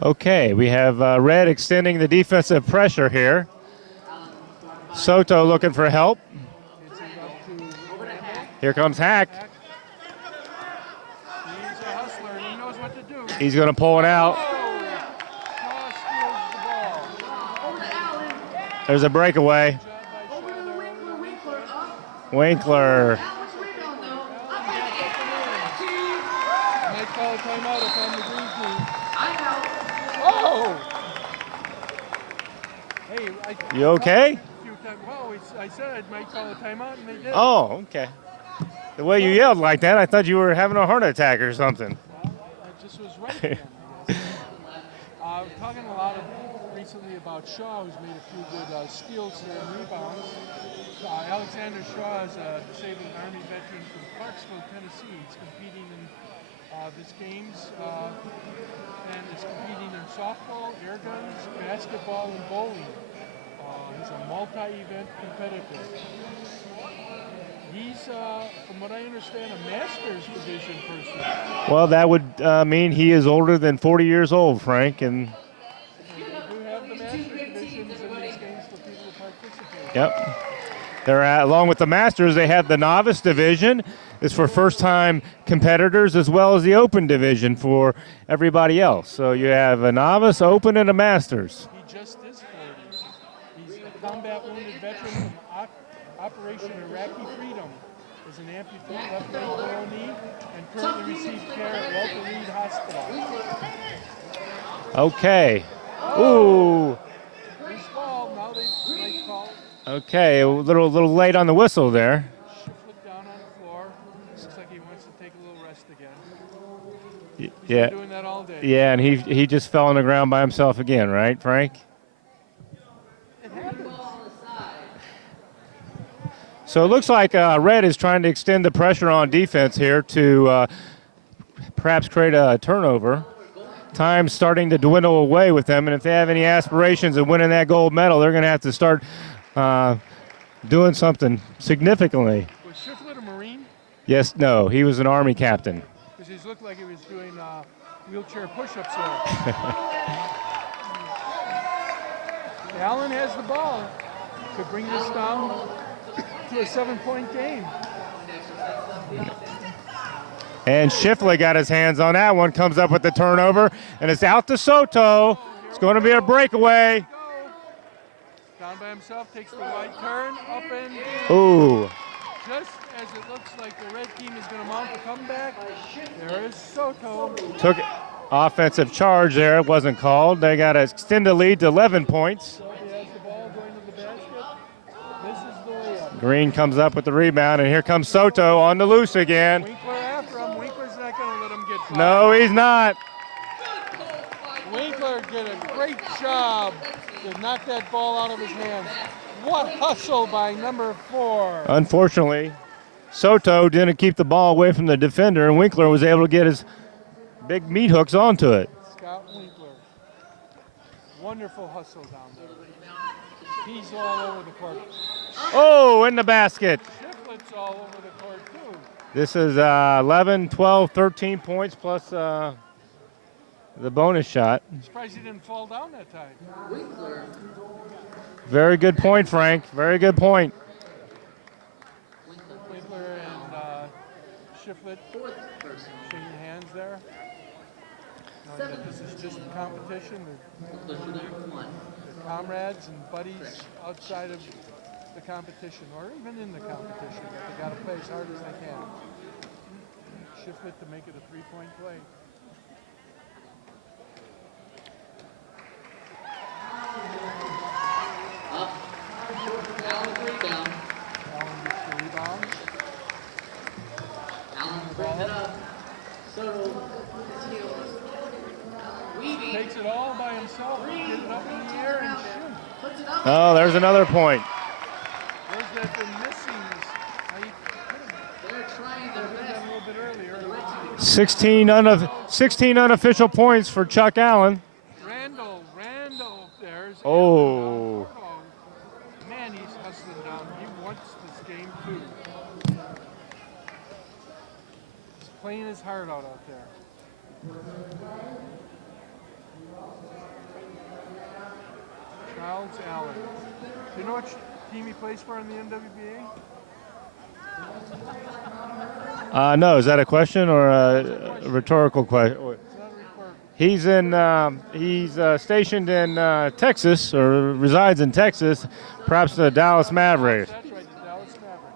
Okay, we have Red extending the defensive pressure here. Soto looking for help. Here comes Hack. He's a hustler. He knows what to do. He's going to pull it out. There's a breakaway. Winkler. You okay? Well, I said I might call a timeout, and they did. Oh, okay. The way you yelled like that, I thought you were having a heart attack or something. Well, I just was right for them, I guess. We're talking a lot recently about Shaw, who's made a few good steals here and rebounds. Alexander Shaw is a disabled Army veteran from Clarksville, Tennessee. He's competing in this games and is competing in softball, air guns, basketball, and bowling. He's a multi-event competitor. He's, from what I understand, a Masters division person. Well, that would mean he is older than 40 years old, Frank. And they do have the Masters divisions in these games for people to participate. Yep. They're along with the Masters, they have the Novice division. It's for first-time competitors, as well as the Open division for everybody else. So you have a Novice, Open, and a Masters. He just is 40. He's a combat wounded veteran from Operation Iraqi Freedom. Is an amputee left below knee and currently receives care at Walter Reed Hospital. Okay. Ooh. Loose ball. Now they might call. Okay, a little late on the whistle there. Shifted down on the floor. Looks like he wants to take a little rest again. He's yeah. been doing that all day. Yeah, and he just fell on the ground by himself again, right, Frank? It happens. So it looks like Red is trying to extend the pressure on defense here to perhaps create a turnover. Time's starting to dwindle away with them, and if they have any aspirations of winning that gold medal, they're going to have to start doing something significantly. Was Shiflett a Marine? Yes, no, he was an Army captain. Because he looked like he was doing wheelchair push-ups there. Allen has the ball to bring this down to a 7-point game. And Shifley got his hands on that one, comes up with the turnover, and it's out to Soto. It's going to be a breakaway. Down by himself, takes the wide turn, up and Ooh. Just as it looks like the red team is going to mount a comeback, there is Soto. Took offensive charge there. It wasn't called. They got to extend the lead to 11 points. So he has the ball going to the basket. This is the layup. Green comes up with the rebound, and here comes Soto on the loose again. Winkler after him. Winkler's not going to let him get fired. No, he's not. Winkler did a great job to knock that ball out of his hands. What hustle by number 4. Unfortunately, Soto didn't keep the ball away from the defender, and Winkler was able to get his big meat hooks onto it. Scott Winkler. Wonderful hustle down there. He's all over the court. Oh, in the basket. Shiflett's all over the court, too. This is 11, 12, 13 points plus the bonus shot. Surprised he didn't fall down that time. Very good point, Frank. Very good point. Winkler and Shiflett shaking hands there. Knowing that this is just a competition. They're comrades and buddies outside of the competition, or even in the competition. They got to play as hard as they can. Shiflett to make it a 3-point play. Allen with the rebound. Allen gets the rebound. Allen brings it up. Soto. Takes it all by himself. Get it up in the air and shoot. Oh, there's another point. Those that have been missing. They're trying their best. A little bit earlier. 16 unofficial points for Chuck Allen. Randall, there's. Oh. Man, he's hustling down. He wants this game too. He's playing his heart out there. Alex Allen. Do you know which team he plays for in the NWBA? No, is that a question or a rhetorical question? It's not a report. He's stationed in Texas or resides in Texas, perhaps the Dallas Mavericks. That's right, the Dallas Mavericks.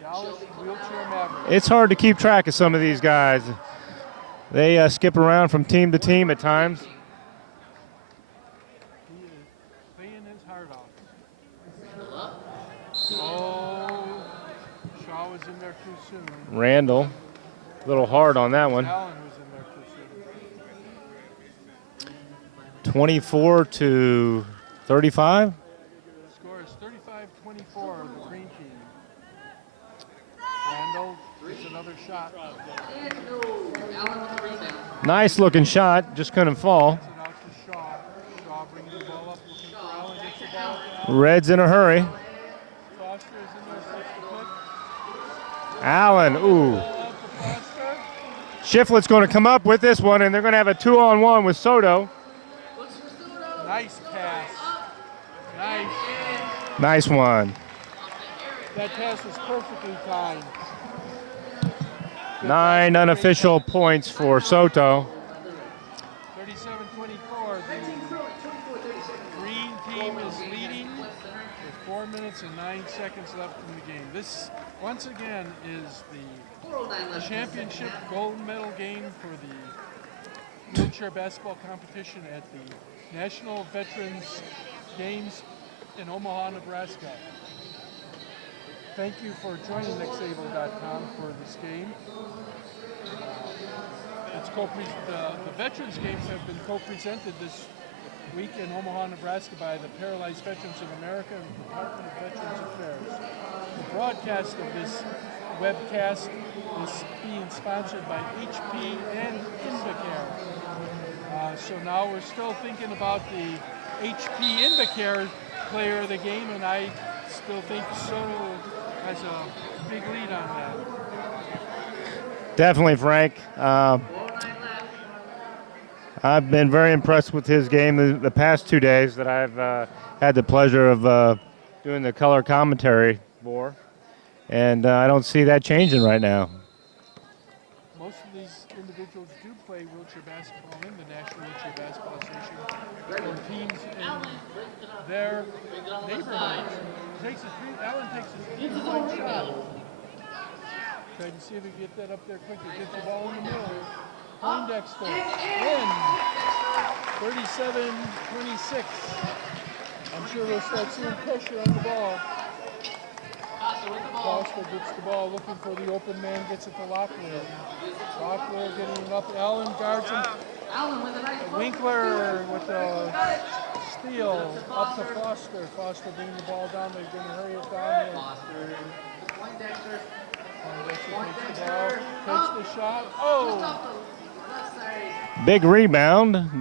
Dallas Wheelchair Mavericks. It's hard to keep track of some of these guys. They skip around from team to team at times. He is playing his heart out. Oh, Shaw was in there too soon. Randall, a little hard on that one. Allen was in there too soon. 24 to 35. Score is 35-24, the green team. Randall gets another shot. And no. Allen with the rebound. Nice looking shot, just couldn't fall. Gets it out to Shaw. Shaw brings the ball up, looking for Allen, gets the ball up to Allen. Red's in a hurry. Foster is in there, takes the put. Allen, ooh. Ball up to Foster. Shiflett's going to come up with this one, and they're going to have a 2-on-1 with Soto. Looks for Soto. Nice pass. Nice. Nice one. That pass was perfectly timed. 9 unofficial points for Soto. 37-24. The green team is leading with 4 minutes and 9 seconds left in the game. This, once again, is the 4:09 left. championship gold medal game for the wheelchair basketball competition at the National Veterans Games in Omaha, Nebraska. Thank you for joining nextable.com for this game. The Veterans Games have been co-presented this week in Omaha, Nebraska by the Paralyzed Veterans of America and the Department of Veterans Affairs. The broadcast of this webcast is being sponsored by HP and Invacare. So now we're still thinking about the HP Invacare player of the game, and I still think Soto has a big lead on that. Definitely, Frank. I've been very impressed with his game the past 2 days that I've had the pleasure of doing the color commentary for, and I don't see that changing right now. Most of these individuals do play wheelchair basketball in the National Wheelchair Basketball Association on teams in their neighborhoods. Allen takes a three-point shot. Try to see if we can get that up there quickly. Gets the ball in the middle. Poindexter in. 37-26. I'm sure we'll start seeing pressure on the ball. Foster gets the ball, looking for the open man, gets it to Locklear. Locklear getting it up. Allen guards him. Allen with a nice Winkler with the steal up to Foster. Foster bringing the ball down. They're going to hurry it down here. Poindexter. Poindexter takes the ball, takes the shot. Oh! Left side. Big rebound Randall with the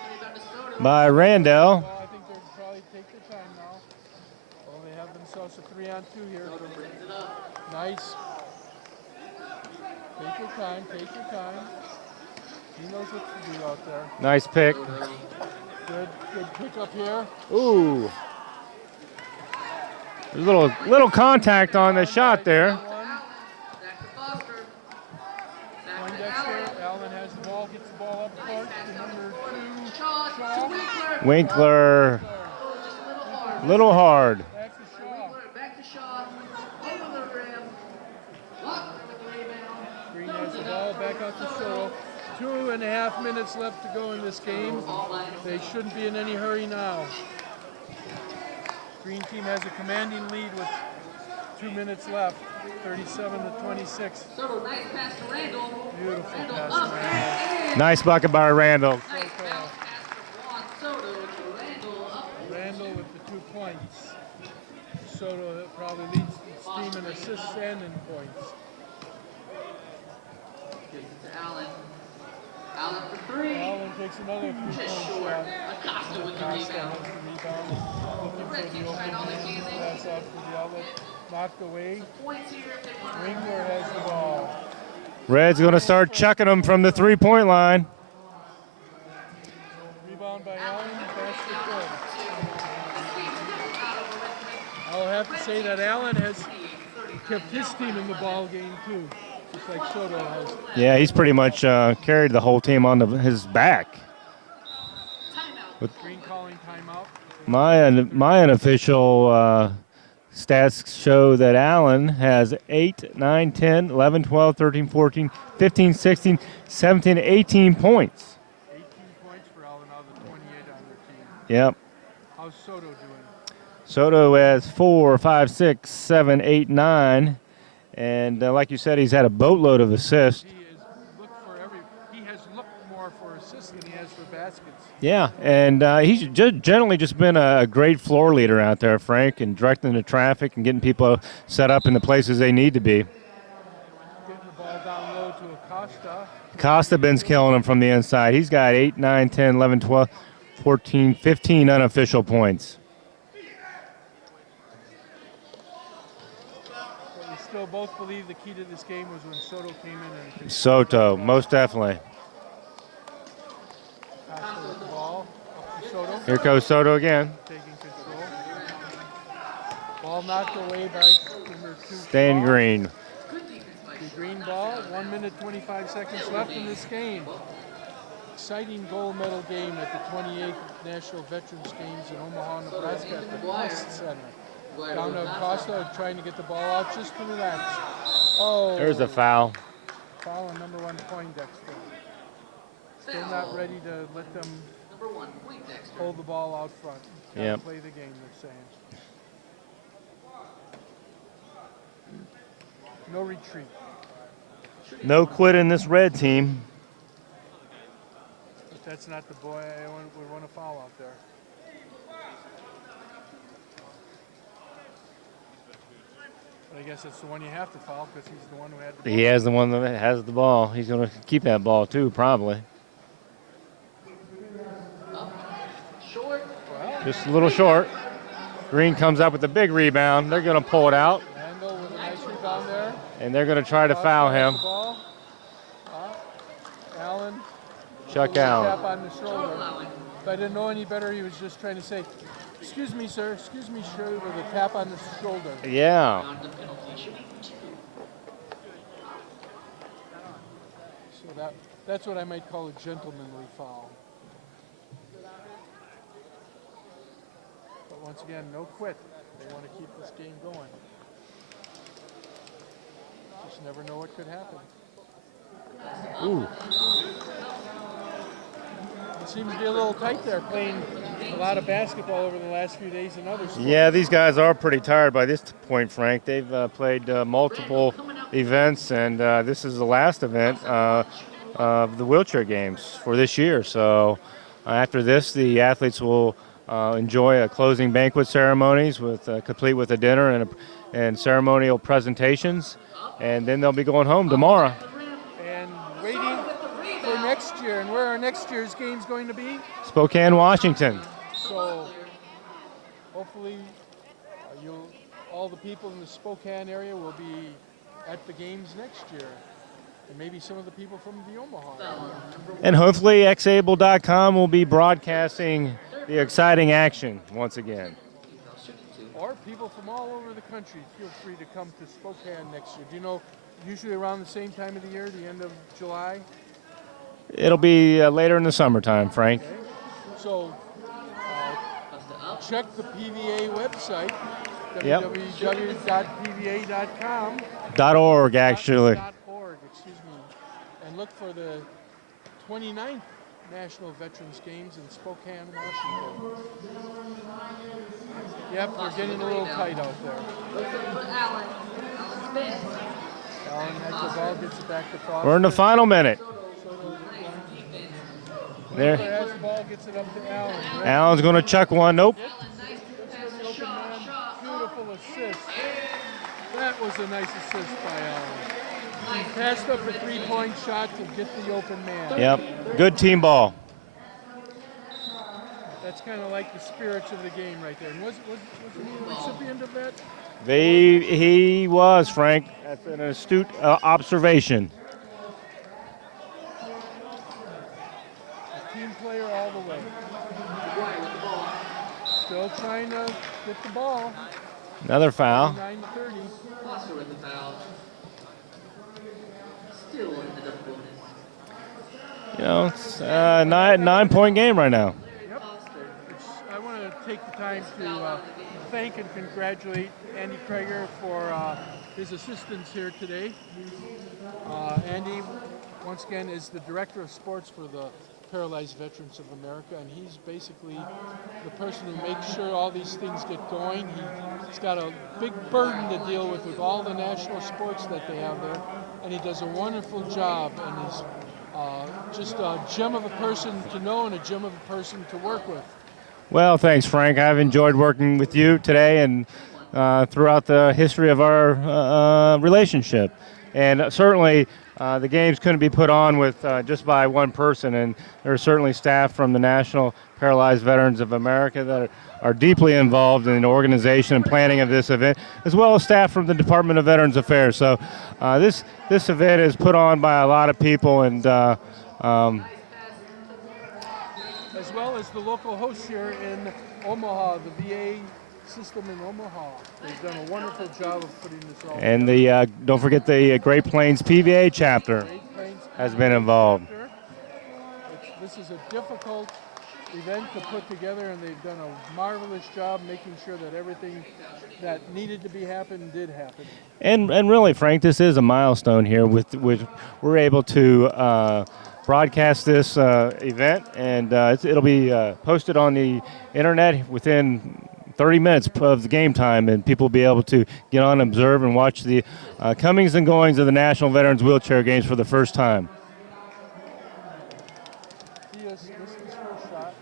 rebound to Soto. by Randall. Well, I think they'll probably take their time now. Well, they have themselves a 3-on-2 here. Soto brings it up. Nice. Take your time, take your time. He knows what to do out there. Nice pick. Good pick up here. Ooh. There's a little contact on the shot there. One. Back to Foster. Back to Poindexter. Allen. Allen has the ball, gets the ball up court to number 2. Shaw to Winkler. Winkler, Oh, just a little hard. little hard. Back to Shaw. Winkler back to Shaw. Over the rim. Locklear with the rebound. Green has the ball, back out to Soto. 2.5 minutes left to go in this game. Ball line. They shouldn't be in any hurry now. Green team has a commanding lead with 2 minutes left, 37-26. Soto, nice pass to Randall. Beautiful Randall pass up to Randall. and Nice bucket by Randall. nice bounce pass from Juan Soto to Randall up. Randall with the 2 points. Soto probably leads the team in assists and in points. Gives it to Allen. Allen for 3. Allen takes another 3-point shot. Acosta with the Costa rebound. has the rebound. Looking for the open man. Pass out for the outlet. Knocked away. Points here if they want to. Winkler has the ball. Red's going to start chucking them from the 3-point line. Rebound by Allen. Basket good. I'll have to say that Allen has kept his team in the ball game too, just like Soto has. Yeah, he's pretty much carried the whole team on his back. Green calling timeout. My unofficial stats show that Allen has 8, 9, 10, 11, 12, 13, 14, 15, 16, 17, 18 points. 18 points for Allen out of the 28 on their team. Yep. How's Soto doing? Soto has 4, 5, 6, 7, 8, 9. And like you said, he's had a boatload of assists. He has looked more for assists than he has for baskets. Yeah, and he's generally just been a great floor leader out there, Frank, and directing the traffic and getting people set up in the places they need to be. Getting the ball down low to Acosta. Costa been's killing him from the inside. He's got 8, 9, 10, 11, 12, 14, 15 unofficial points. But we still both believe the key to this game was when Soto came in. And Soto, most definitely. Acosta with the ball up to Soto. Here goes Soto again. Taking control. Ball knocked away by number 2. Staying green. The green ball, 1 minute 25 seconds left in this game. Exciting gold medal game at the 28th National Veterans Games in Omaha, Nebraska at the Quest Center. Down to Acosta trying to get the ball out just to relax. Oh, There's a foul. foul on number 1 Poindexter. Still not ready to let them hold the ball out front. Yep. Play the game, they're saying. No retreat. No quit in this red team. But that's not the boy I would want to foul out there. But I guess that's the one you have to foul because he's the one who had the ball. He has the one that has the ball. He's going to keep that ball too, probably. Short. Well, Just a little short. Green comes up with a big rebound. They're going to pull it out, Randall with a nice rebound there. and they're going to try to foul Has him. the ball. Allen. Chuck Tap Allen. on the shoulder. If I didn't know any better, he was just trying to say, "Excuse me, sir. Excuse me, sir," with a tap on the shoulder. Yeah. So that's what I might call a gentlemanly foul. But once again, no quit. They want to keep this game going. Just never know what could happen. Ooh. It seems to be a little tight there, playing a lot of basketball over the last few days in other sports. Yeah, these guys are pretty tired by this point, Frank. They've played multiple events, and this is the last event of the wheelchair games for this year. So after this, the athletes will enjoy a closing banquet ceremonies complete with a dinner and ceremonial presentations, and then they'll be going home tomorrow. And waiting for next year. And where are next year's games going to be? Spokane, Washington. So hopefully all the people in the Spokane area will be at the games next year. And maybe some of the people from the Omaha area. And hopefully xable.com will be broadcasting the exciting action once again. Or people from all over the country, feel free to come to Spokane next year. Do you know, usually around the same time of the year, the end of July? It'll be later in the summertime, Frank. Okay. So check the PVA website, Yep. www.pva.com. .org, actually. .org, excuse me. And look for the 29th National Veterans Games in Spokane, Washington. Yep, they're getting a little tight out there. Allen. Allen Allen has the ball, gets it back to Foster. We're in the final minute. There. There. Has the ball, gets it up to Allen. Allen's going to chuck one. Nope. Beautiful assist. That was a nice assist by Allen. He passed up a three-point shot to get the open man. Yep. Good team ball. That's kind of like the spirits of the game right there. And was he the recipient of that? He was, Frank. That's an astute observation. Team player all the way. Still trying to get the ball. Another foul. 9 to 30. Foster with the foul. Still ended up bonus. You know, it's a 9-point game right now. Yep. I want to take the time to thank and congratulate Andy Krager for his assistance here today. Andy, once again, is the Director of Sports for the Paralyzed Veterans of America, and he's basically the person who makes sure all these things get going. He's got a big burden to deal with all the national sports that they have there, and he does a wonderful job, and he's just a gem of a person to know and a gem of a person to work with. Well, thanks, Frank. I've enjoyed working with you today and throughout the history of our relationship. And certainly, the games couldn't be put on with just by one person. And there's certainly staff from the National Paralyzed Veterans of America that are deeply involved in the organization and planning of this event, as well as staff from the Department of Veterans Affairs. So this event is put on by a lot of people, and as well as the local hosts here in Omaha, the VA system in Omaha. They've done a wonderful job of putting this all and together. don't forget the Great Plains PVA chapter Great Plains has been involved. This is a difficult event to put together, and they've done a marvelous job making sure that everything that needed to be happened did happen. And really, Frank, this is a milestone here with we're able to broadcast this event, and it'll be posted on the internet within 30 minutes of the game time, and people will be able to get on, observe, and watch the comings and goings of the National Veterans Wheelchair Games for the first time. This is his first shot.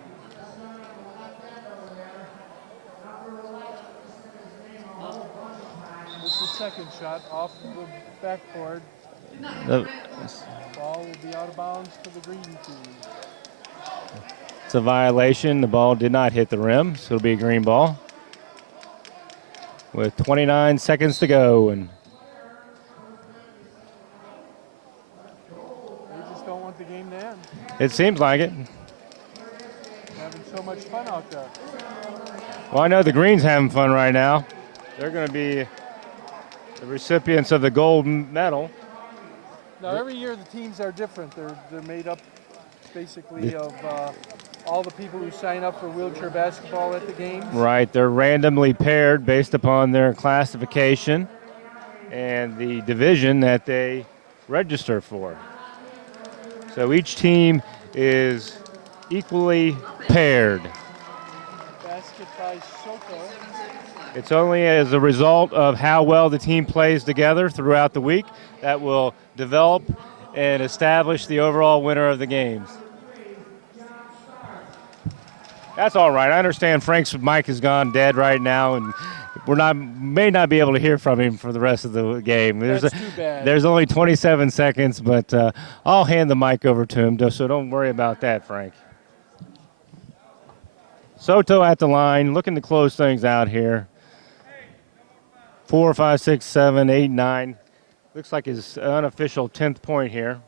This is the second shot off the backboard. The- Ball will be out of bounds to the green team. It's a violation. The ball did not hit the rim, so it'll be a green ball. With 29 seconds to go, and They just don't want the game to end. it seems like it. Having so much fun out there. Well, I know the Green's having fun right now. They're going to be the recipients of the gold medal. Now every year the teams are different. They're made up basically of all the people who sign up for wheelchair basketball at the games. Right, they're randomly paired based upon their classification and the division that they register for. So each team is equally paired. Basket by Soto. It's only as a result of how well the team plays together throughout the week that will develop and establish the overall winner of the games. That's all right. I understand Frank's mic has gone dead right now, and may not be able to hear from him for the rest of the game. That's too bad. There's only 27 seconds, but I'll hand the mic over to him, so don't worry about that, Frank. Soto at the line, looking to close things out here. 4, 5, 6, 7, 8, 9. Looks like his unofficial 10th point here.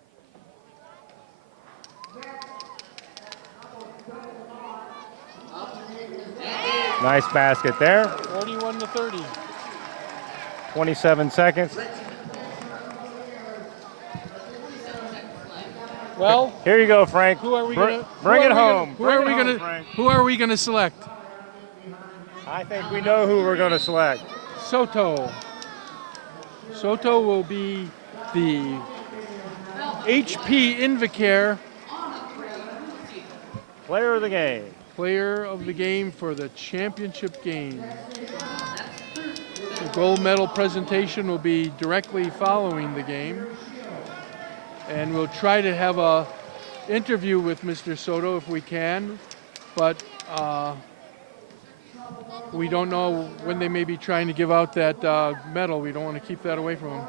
Nice basket there. 41 to 30. 27 seconds. Well, Here you go, Frank. who are we going to Bring it home. Who are we Bring it going home, Frank. to? Who are we going to select? I think we know who we're going to select. Soto. Soto will be the HP Invacare Player of the game. player of the game for the championship game. The gold medal presentation will be directly following the game. And we'll try to have a interview with Mr. Soto if we can, but we don't know when they may be trying to give out that medal. We don't want to keep that away from him.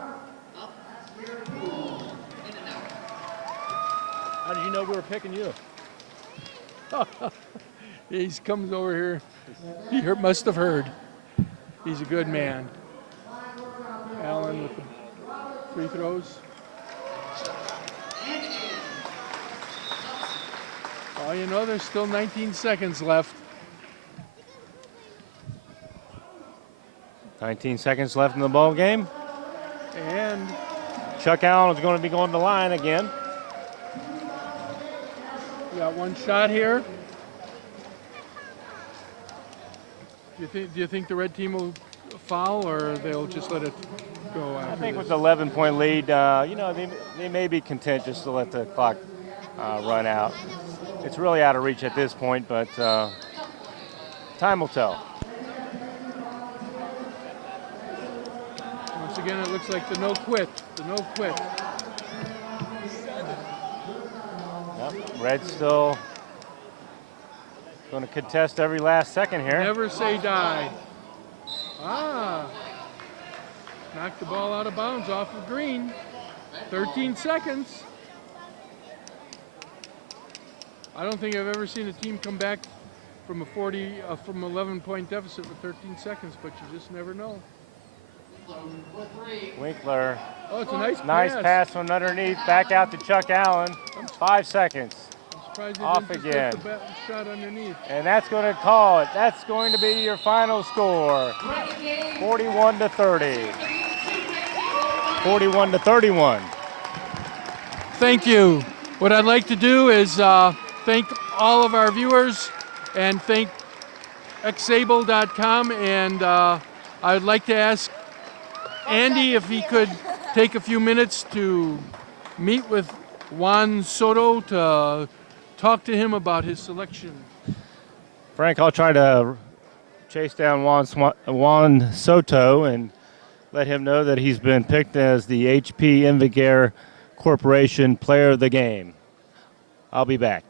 How did you know we were picking you? He comes over here. He must have heard. He's a good man. Allen with the free throws. Oh, you know, there's still 19 seconds left. 19 seconds left in the ball game. And Chuck Allen is going to be going to the line again. we got one shot here. Do you think the red team will foul, or they'll just let it go after I think this? with the 11-point lead, you know, they may be content just to let the clock run out. It's really out of reach at this point, but time will tell. Once again, it looks like the no quit. Yep, Red's still going to contest every last second here. Never say die. Knocked the ball out of bounds off of green. 13 seconds. I don't think I've ever seen a team come back from a 11-point deficit with 13 seconds, but you just never know. Winkler, Oh, it's a nice pass from underneath, back out to Chuck Allen. 5 seconds. I'm surprised they Off didn't again. just take the shot underneath. And that's going to call it. That's going to be your final score. 41-30. 41-31. Thank you. What I'd like to do is thank all of our viewers and thank xable.com, and I'd like to ask Andy if he could take a few minutes to meet with Juan Soto to talk to him about his selection. Frank, I'll try to chase down Juan Soto and let him know that he's been picked as the HP NVWG Corporation Player of the Game. I'll be back.